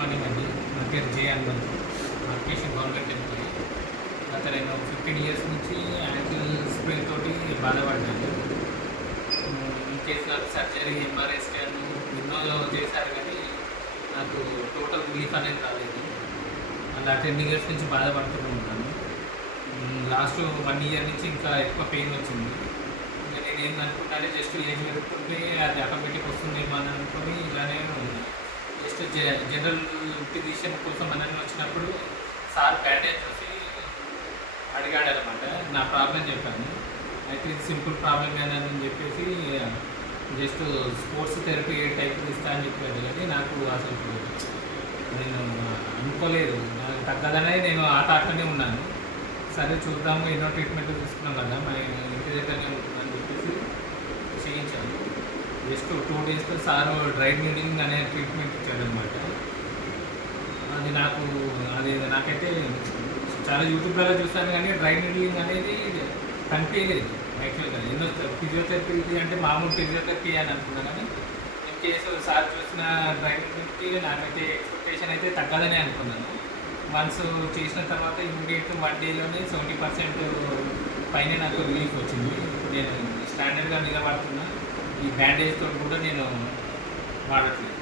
Morning అండి. నా పేరు J Hanumanthu. Application government employee. గత నేను 15 ఇయర్స్ నుంచి యాంకిల్ స్ప్రెయిన్ తోటి బాధపడ్డాను. ఇన్ కేస్ నాకు సర్జరీ, ఎంఆర్ఐ స్కాన్ ఎన్నో చేశారు కానీ నాకు టోటల్ రిలీఫ్ అనేది రాలేదు. అలా 10 ఇయర్స్ నుంచి బాధపడుతూ ఉంటాను. లాస్ట్ 1 ఇయర్ నుంచి ఇంకా ఎక్కువ పెయిన్ వచ్చింది. ఇంకా నేనేం అనుకుంటానే జస్ట్ ఏజ్ పెరుగుతుంటే అది ఆటోమేటిక్ వస్తుందేమో అని అనుకొని ఇలానే జస్ట్ జనరల్ ఫిజిషియన్ కోసం అని వచ్చినప్పుడు సార్ బ్యాండేజ్ చూసి అడిగాడు అనమాట. నా ప్రాబ్లం చెప్పాను. అయితే ఇది సింపుల్ ప్రాబ్లం అని చెప్పేసి జస్ట్ స్పోర్ట్స్ థెరపీ ఏ టైప్ ఇస్తా అని చెప్పాడు. కానీ నాకు అసలు నేను అనుకోలేదు, నాకు తగ్గదనే నేను ఆటనే ఉన్నాను. సరే చూద్దాము, ఎన్నో ట్రీట్మెంట్ తీసుకున్నాం కదా, మా ఇంటి దగ్గరనే ఉంటుందని చెప్పేసి చేయించాను. జస్ట్ 2 డేస్లో సార్ డ్రై నీడిలింగ్ అనే ట్రీట్మెంట్ ఇచ్చాడు అనమాట. అది నాకైతే చాలా యూట్యూబ్లలో చూస్తాను కానీ డ్రై నీడిలింగ్ అనేది కనిపించలేదు యాక్చువల్గా. ఎన్నో ఫిజియోథెరపీ అంటే మామూలు ఫిజియోథెరపీ అని అనుకున్నాను కానీ ఇన్ కేసు సార్ చూసిన డ్రై నీడిలింగ్కి నాకైతే ఎక్స్పెక్టేషన్ అయితే తగ్గదని అనుకున్నాను. వన్స్ చేసిన తర్వాత ఇమ్మీడియట్ 1 డేలోనే 70% పైన నాకు రిలీఫ్ వచ్చింది. నేను స్టాండర్డ్గా నిలబడుతున్నా. ఈ బ్యాండేజ్తో కూడా నేను వాడట్లేదు.